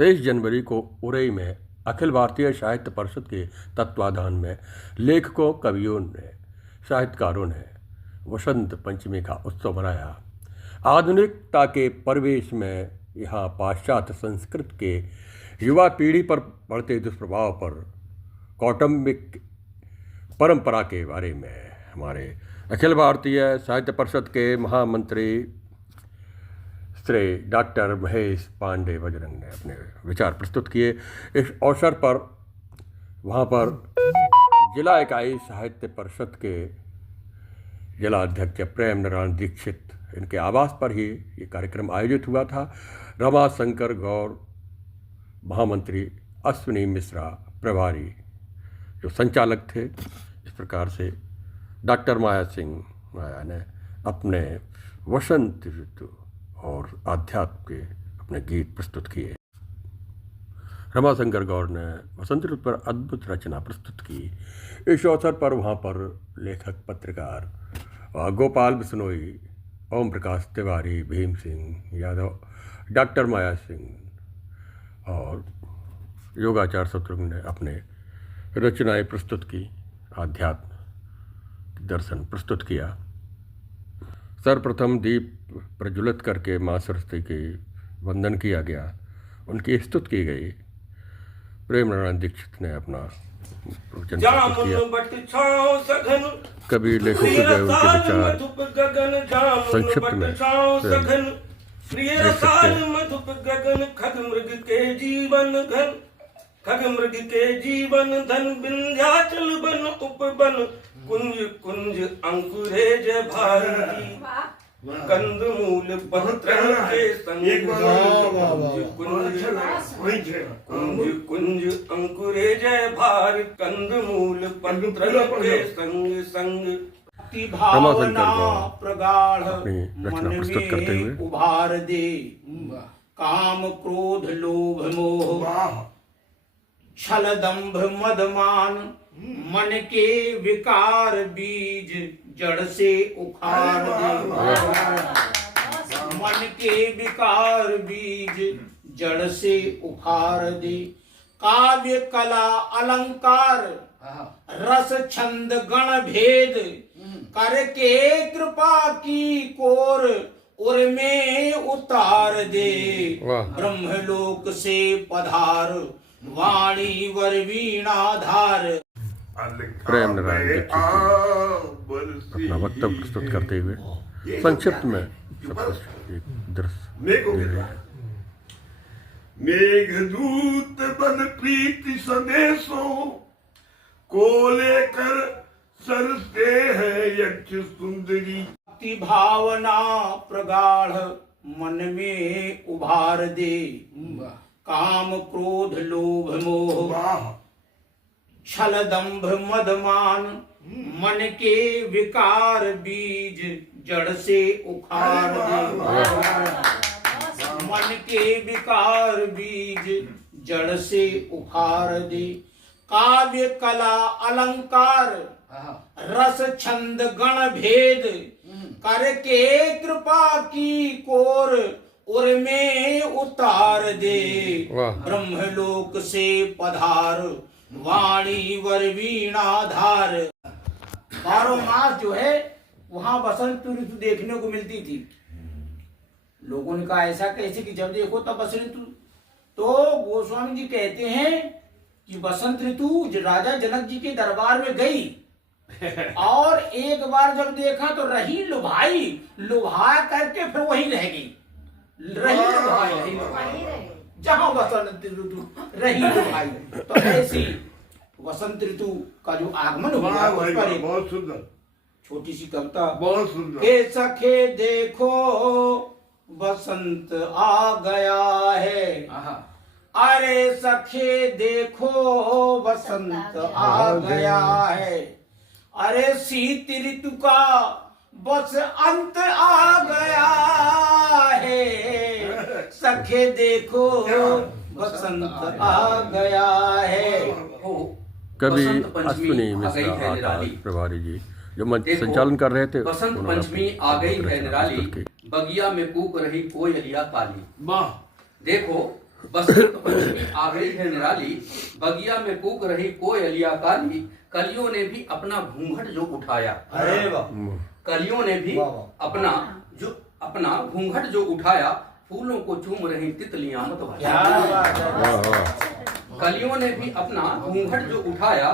23 जनवरी को उरई में अखिल भारतीय साहित्य परिषद के तत्वाधान में लेखकों, कवियों ने, साहित्यकारों ने वसंत पंचमी का उत्सव मनाया। आधुनिकता के परिवेश में यहाँ पाश्चात्य संस्कृति के युवा पीढ़ी पर पड़ते दुष्प्रभाव पर कौटुंबिक परंपरा के बारे में हमारे अखिल भारतीय साहित्य परिषद के महामंत्री श्री डॉक्टर महेश पांडे बजरंग ने अपने विचार प्रस्तुत किए। इस अवसर पर वहाँ पर जिला इकाई साहित्य परिषद के जिला अध्यक्ष प्रेम नारायण दीक्षित, इनके आवास पर ही ये कार्यक्रम आयोजित हुआ था। रमाशंकर गौर महामंत्री, अश्विनी मिश्रा प्रभारी जो संचालक थे। इस प्रकार से डॉक्टर माया ने अपने वसंत ऋतु और आध्यात्म के अपने गीत प्रस्तुत किए। रमाशंकर गौर ने वसंत ऋतु पर अद्भुत रचना प्रस्तुत की। इस अवसर पर वहाँ पर लेखक, पत्रकार गोपाल बिश्नोई, ओम प्रकाश तिवारी, भीम सिंह यादव, डॉक्टर माया सिंह और योगाचार्य शत्रुघ्न ने अपने रचनाएं प्रस्तुत की, आध्यात्म दर्शन प्रस्तुत किया। सर्वप्रथम दीप प्रज्वलित करके माँ सरस्वती के वंदन किया गया, उनकी स्तुति की गई। प्रेम नारायण दीक्षित ने अपना प्रवचन प्रस्तुत किया। कवि लेखक जो है उनके विचार संक्षिप्त में खग मृग के जीवन धन विंध्याचल बन उपबन कुंज कुंज अंकुरेज भारती कंद मूल पत्र के संग कुंज कुंज अंकुरेज भार कंद मूल पत्र के संग संग भावना प्रगाढ़ रचना मन प्रस्तुत करते में हुए उभार दे काम क्रोध लोभ मोह छल दंभ मदमान मन के विकार बीज जड़ से उखाड़ दे। मन के विकार बीज जड़ से उखाड़ दे। काव्य कला अलंकार रस छंद गण भेद करके कृपा की कोर उर में उतार दे। ब्रह्मलोक से पधार वाणी वर वीणाधार। प्रेम नारायण दीक्षित अपना वक्तव्य प्रस्तुत करते हुए संक्षिप्त में सब कुछ एक दृश्य दे रहे हैं। मेघदूत बन प्रीति संदेशों को लेकर सरसते हैं यक्ष सुंदरी। भक्ति भावना प्रगाढ़ मन में उभार दे काम क्रोध लोभ मोह छल दंभ मदमान मन के विकार बीज जड़ से उखाड़ दे। मन के विकार बीज जड़ से उखाड़ दे। काव्य कला अलंकार रस छंद गण भेद करके कृपा की कोर उर में उतार दे। ब्रह्मलोक से पधार वाणी वर वीणाधार। 12 मास जो है वहां वसंत ऋतु देखने को मिलती थी। लोगों ने कहा ऐसा कैसे कि जब देखो तब वसंत ऋतु। तो गोस्वामी जी कहते हैं कि वसंत ऋतु राजा जनक जी के दरबार में गई और एक बार जब देखा तो रही लुभाई, लुभा करके फिर वहीं रह गई। रही लुभाई जहां वसंत ऋतु रही लुभाई। तो ऐसी वसंत ऋतु का जो आगमन हुआ उस पर बहुत सुंदर छोटी सी कविता। बहुत सुंदर। हे सखे देखो वसंत आ गया है। अरे सखे देखो वसंत आ गया है। अरे शीत ऋतु का बस अंत आ गया है। सखे देखो वसंत आ गया है। कवि अश्विनी मिश्रा आकाश प्रभारी जी जो मंच संचालन कर रहे थे। बसंत पंचमी आ गई है निराली, बगिया में कूक रही कोयलिया काली। वाह। देखो बसंत पंचमी आ गई है निराली, बगिया में कूक रही कोयलिया काली। कलियों ने भी अपना घूंघट जो उठाया, अरे वाह, कलियों ने भी अपना घूंघट जो उठाया, फूलों को चूम रही तितलियां मतवाली। क्या बात है। वाह वाह। कलियों ने भी अपना घूंघट जो उठाया,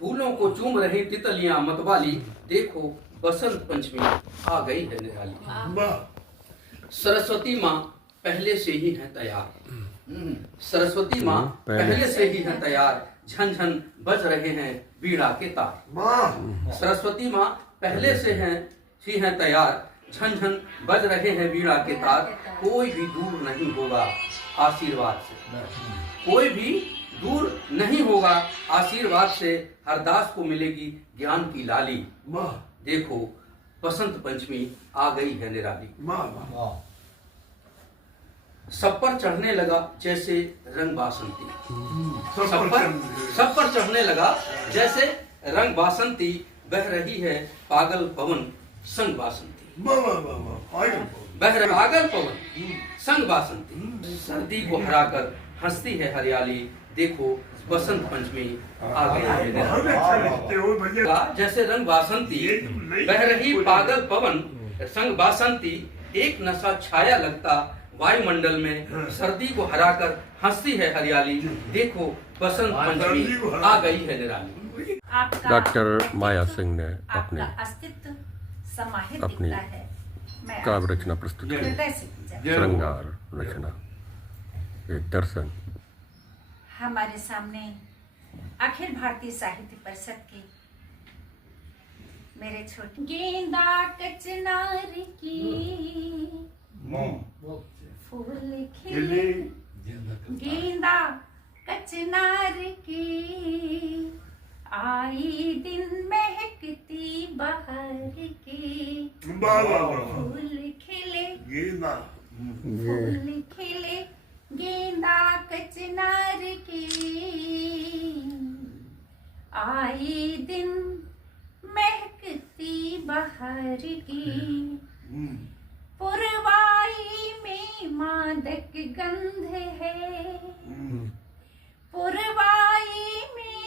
फूलों को चूम रही तितलियां मतवाली। देखो बसंत पंचमी आ गई है निराली। वाह। सरस्वती माँ पहले से ही है तैयार, सरस्वती माँ पहले से ही है तैयार। झन झन बज रहे हैं बीड़ा के तार। वाह। सरस्वती माँ पहले से ही है तैयार, झन झन बज रहे हैं बीड़ा के तार। कोई भी दूर नहीं होगा आशीर्वाद से, कोई भी दूर नहीं होगा आशीर्वाद से। हरदास को मिलेगी ज्ञान की लाली। वाह। देखो बसंत पंचमी आ गई है निराली। वाह वाह। सब पर चढ़ने लगा जैसे रंग बासंती, सब पर चढ़ने लगा जैसे रंग बासंती। बह रही है पागल पवन संग बासंती, वाह वाह वाह वाह। बह रहा पागल पवन संग बासंती। सर्दी को हराकर हंसती है हरियाली। देखो बसंत पंचमी आ गई है बहुत निराली। अच्छा लिखते हो भैया। जैसे रंग बासंती, बह रही पागल पवन संग बासंती। एक नशा छाया लगता वायुमंडल में, सर्दी को हराकर हंसती है हरियाली। देखो बसंत पंचमी आ गई है निराली। आपका डॉक्टर माया सिंह ने अपनी आपका अस्तित्व समाहित अपनी दिखता है। मैं काव्य रचना प्रस्तुत की, हृदय से पूजा श्रृंगार रचना, एक दर्शन। हमारे सामने अखिल भारतीय साहित्य परिषद के मेरे छोटे गेंदा कचनार की फूल खिले, गेंदा कचनार की आई दिन महकती बहार की। वाह वाह वाह। फूल खिले, गेंदा। फूल खिले, गेंदा कचनार की आई दिन महकती बहार की। पुरवाई में मादक गंध है, पुरवाई में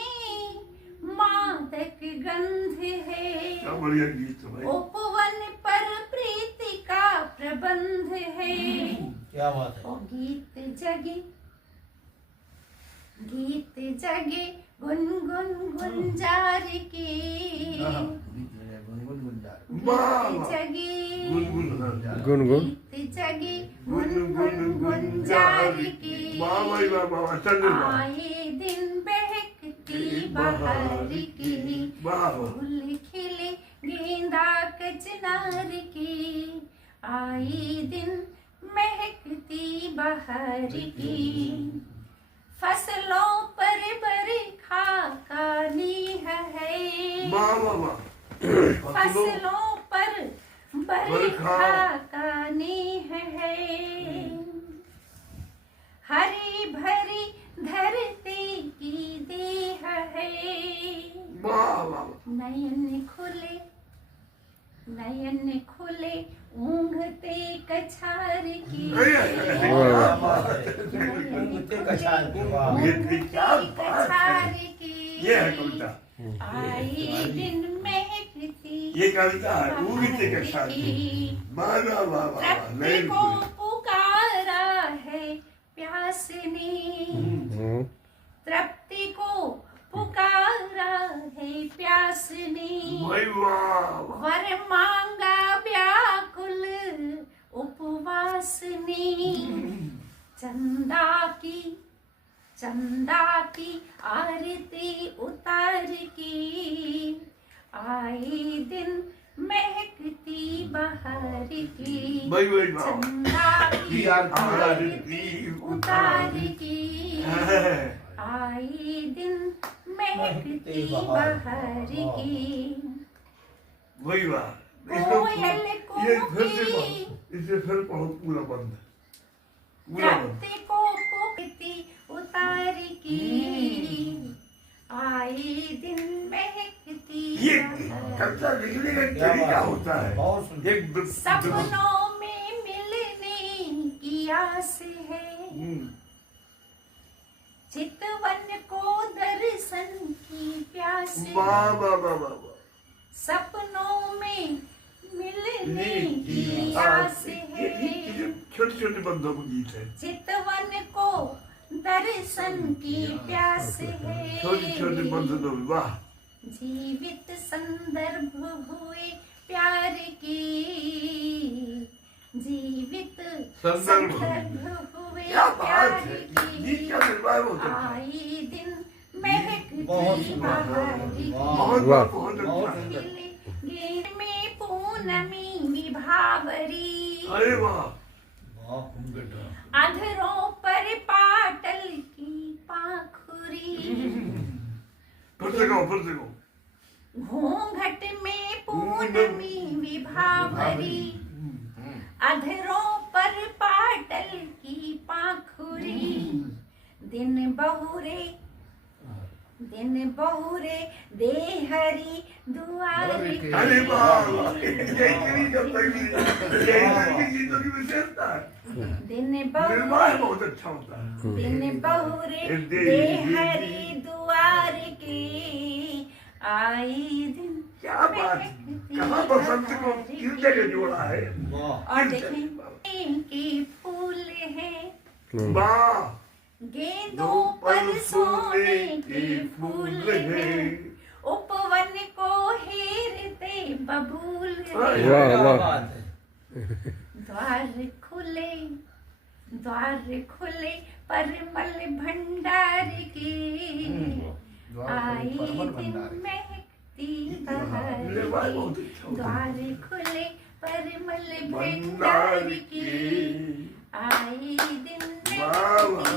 मादक गंध है। क्या बढ़िया गीत है भाई। उपवन पर प्रीति का प्रबंध है। क्या बात है। ओ गीत जगे, गीत जगे गुनगुन गुंजार की। वाह गीत वाह। जगे गुनगुन गीत जगे गुनगुन गुंजार की। वाह भाई वाह वाह। चल वाह। आए दिन बहकती बहार की। वाह वाह। फूल खिले, गेंदा कचनार की आई दिन महकती बहार की। फसलों पर बरखा का नीह है, वाह वाह वाह। फसलों पर बरखा का नीह है। हरी भरी धरती की देह है। वाह वाह। नयन खुले, नयन खुले ऊँघते कछार की। क्या बात है। नयन कछार की, वाह। खुले ये क्या ऊँघते बात कछार है। की। ये है कविता। आई दिन महकती ये कविता है उगते के साथ। वाह वाह वाह वाह। तृप्ति नयन को खुले। पुकारा है प्यास ने, तृप्ति को पुकारा है प्यास ने। भाई वाह वाह। वर मांगा व्याकुल उपवास ने। चंदा की आरती उतार की आई दिन महकती बहार की। भाई भाई वाह। चंदा की आरती उतार की आई दिन महकती बहार की। वही बात। कोयल ये फिर से को पढ़ो। इसे फिर पढ़ो पूरा बंद। पूरा बंद। तृप्ति को पुकती उतार की आई दिन महकती ये बहार। कविता लिखने का तरीका होता है। बहुत सुंदर। सपनों में मिलने की आस है, चितवन को दर्शन की प्यास वाह वाह वाह वाह सपनों में मिलने की आस है। छोटे छोटे बंदों को गीत है, चितवन को दर्शन की प्यास है। छोटे छोटे बंदों, वाह जीवित संदर्भ हुए प्यार की, जीवित संदर्भ हुए क्या बात प्यार है, की। गीत क्या निर्माण होता है, आई दिन महकती बहार की। बहुत वाह। बहुत अच्छा, गिर में पूनमी विभावरी, अरे वाह, अधरों पर पाटल की पाखुरी। फिर से कहो, घूंघट में पूनमी विभावरी, अधरों पर पाटल की पाखुरी। दिन बहुरे देहरी दुआर की। अरे वाह वाह, यही करी जब तक यही गीतों की विशेषता है, दिन निर्माण बहुरे बहुत अच्छा होता है। दिन बहुरे देहरी दुआर की, आई दिन क्या बात, कहाँ बसंत को किस जगह जोड़ा है, और देखें कि फूल है वाह, गेंदों पर सोने के फूल है। उपवन को हेरते बबूल है। वाह वाह। द्वार खुले परमल भंडार की, आई दिन महकती बहार की। द्वार खुले परमल भंडार की, आई दिन वाह वाह,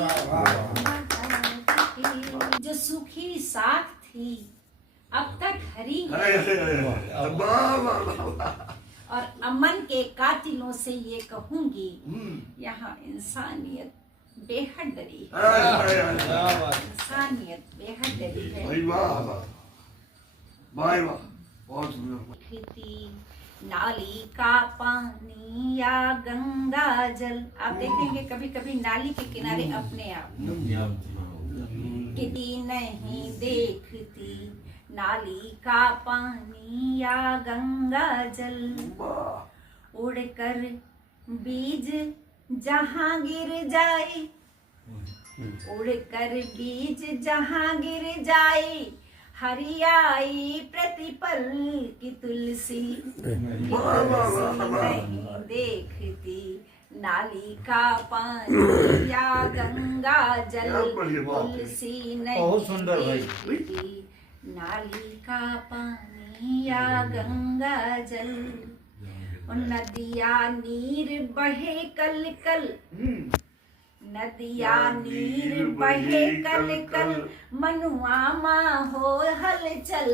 जो सूखी साख थी अब तक हरी है। वाह वाह वाह, और अमन के कातिलों से ये कहूंगी, यहाँ इंसानियत बेहद डरी है। इंसानियत बेहद डरी है। भाई वाह वाह, वाह वाह, बहुत सुंदर। खेती नाली का पानी या गंगा जल, आप देखेंगे कभी कभी नाली के किनारे अपने आप कितनी नहीं देखती, नाली का पानी या गंगा जल। उड़कर बीज जहाँ गिर जाए, उड़कर बीज जहाँ गिर जाए, हरियाई प्रतिपल की तुलसी नहीं देखती, नाली का पानी या गंगा जल, तुलसी नहीं देखती, नाली का पानी या गंगा जल। नदिया नीर बहे कल कल, नदिया नीर बहे कल कल, मनुआ माँ हो हलचल।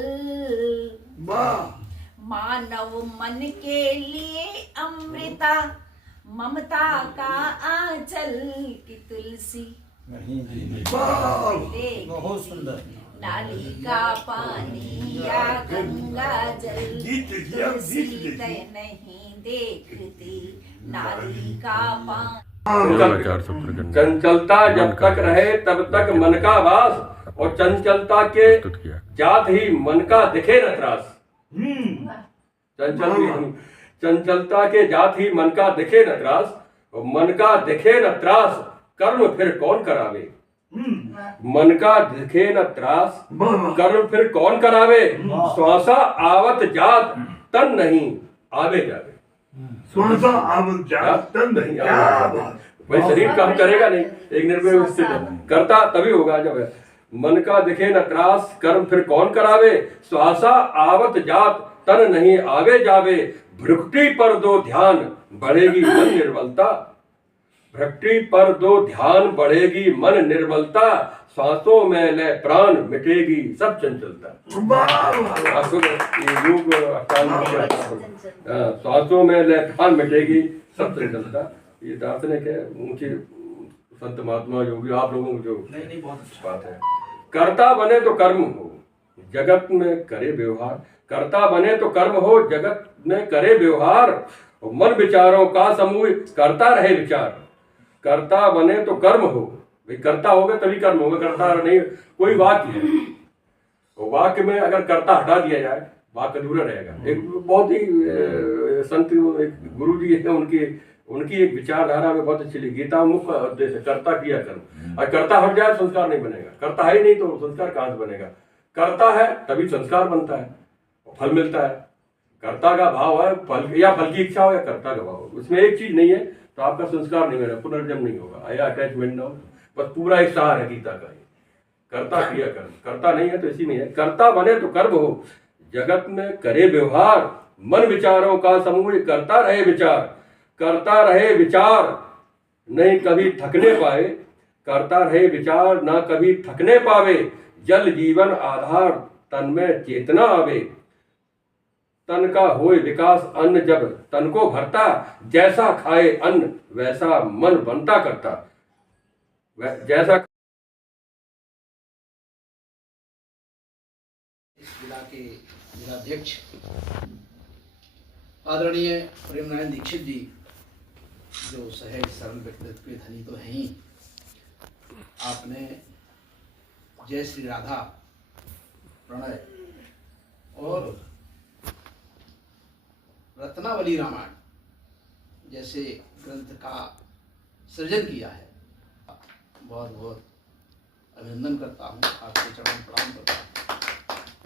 मानव मन के लिए अमृता, ममता का आंचल की तुलसी बहुत सुंदर। नाली का पानी या गंगा जल, तुलसी नहीं देखती, नाली का पानी। चंचलता जब तक रहे तब तक मन का वास, और चंचलता के जात ही मन का दिखे न त्रास। चंचलता के जात ही मन का दिखे न त्रास, और मन का दिखे न त्रास, कर्म फिर कौन करावे। मन का दिखे न त्रास, कर्म फिर कौन करावे। श्वासा आवत जात तन नहीं आवे जावे। श्वासा आवत जात तन नहीं, क्या बात। भाई शरीर काम करेगा नहीं, एक निर्भय स्थित करता तभी होगा जब है। मन का दिखे न त्रास, कर्म फिर कौन करावे। श्वासा आवत जात तन नहीं आवे जावे, भ्रुकुटी पर दो ध्यान बढ़ेगी मन निर्मलता। भ्रुकुटी पर दो ध्यान बढ़ेगी मन निर्मलता, सांसों में ले प्राण मिटेगी सब चंचलता। योग सांसों में ले प्राण मिटेगी सब चंचलता। ये दार्शनिक है, ऊंचे संत महात्मा योगी आप लोगों को जो बात है। कर्ता बने तो कर्म हो, जगत में करे व्यवहार। कर्ता बने तो कर्म हो, जगत में करे व्यवहार। मन विचारों का समूह करता रहे विचार। कर्ता बने तो कर्म हो, भाई कर्ता होगा तभी कर्म होगा, कर्ता नहीं। कोई वाक्य है, वो वाक्य में अगर कर्ता हटा दिया जाए वाक्य अधूरा रहेगा। एक बहुत ही संत एक गुरु जी है, उनकी एक विचारधारा में बहुत अच्छी लिखी, गीता मुख्य उद्देश्य है कर्ता क्रिया कर्म। और कर्ता हट जाए संस्कार नहीं बनेगा, कर्ता है ही नहीं तो संस्कार कहाँ से बनेगा। कर्ता है तभी संस्कार बनता है, फल मिलता है। कर्ता का भाव है फल, या फल की इच्छा हो या कर्ता का भाव, उसमें एक चीज नहीं है तो आपका संस्कार नहीं बनेगा, पुनर्जन्म नहीं होगा, या अटैचमेंट ना हो। बस पूरा एक सार है गीता का, कर्ता क्रिया कर्म। कर्ता नहीं है तो इसी में है, कर्ता बने तो कर्म हो, जगत में करे व्यवहार, मन विचारों का समूह करता रहे विचार, करता रहे विचार नहीं कभी थकने पाए, करता रहे विचार ना कभी थकने पावे, जल जीवन आधार तन में चेतना आवे, तन का होए विकास अन्न जब तन को भरता, जैसा खाए अन्न वैसा मन बनता करता, जैसा जिला के जिलाध्यक्ष आदरणीय प्रेम नारायण दीक्षित जी, जो सहज सरल व्यक्तित्व के धनी तो हैं ही, आपने जय श्री राधा प्रणय और रत्नावली रामायण जैसे ग्रंथ का सृजन किया है। बहुत बहुत अभिनंदन करता हूँ, आपके चरण प्रणाम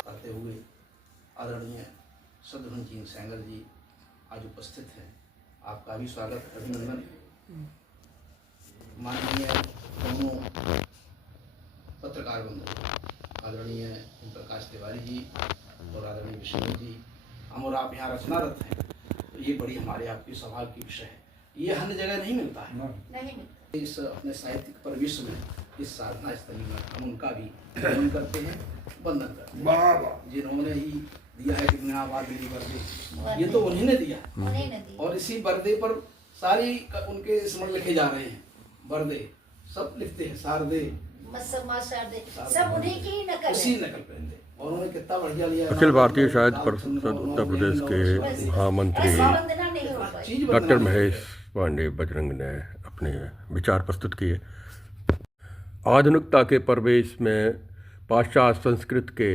करते हुए आदरणीय शत्रुघ्न जी सेंगर जी आज उपस्थित हैं, आपका भी स्वागत अभिनंदन। माननीय दोनों पत्रकार बंधु आदरणीय ओम प्रकाश तिवारी जी और आदरणीय विष्णु जी, हम और आप यहाँ रचनारत हैं, तो ये बड़ी हमारे आपकी सौभाग्य की विषय है, ये हर जगह नहीं मिलता है। नहीं इस अपने साहित्यिक परिवेश में, इस साधना स्थली में हम उनका भी वंदन करते हैं, वंदन करते हैं। जिन्होंने ही दिया है विज्ञानवाद मेरी बर्दे, ये तो उन्हीं ने दिया, और इसी बर्दे पर सारी उनके स्मरण लिखे जा रहे हैं। बर्दे सब लिखते हैं, शारदे सब उन्हीं की नकल उसी नकल पहनते, और उन्होंने कितना बढ़िया लिया। अखिल भारतीय साहित्य परिषद उत्तर प्रदेश के महामंत्री डॉक्टर महेश पांडे बजरंग ने अपने विचार प्रस्तुत किए। आधुनिकता के परिवेश में पाश्चात्य संस्कृति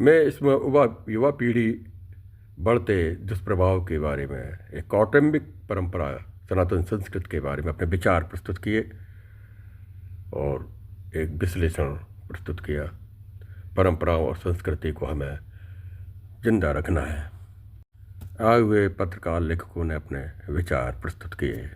में इसमें युवा पीढ़ी बढ़ते दुष्प्रभाव के बारे में, एक कौटुंबिक परंपरा सनातन संस्कृति के बारे में अपने विचार प्रस्तुत किए और एक विश्लेषण प्रस्तुत किया। परंपराओं और संस्कृति को हमें जिंदा रखना है। आए हुए पत्रकार लेखकों ने अपने विचार प्रस्तुत किए।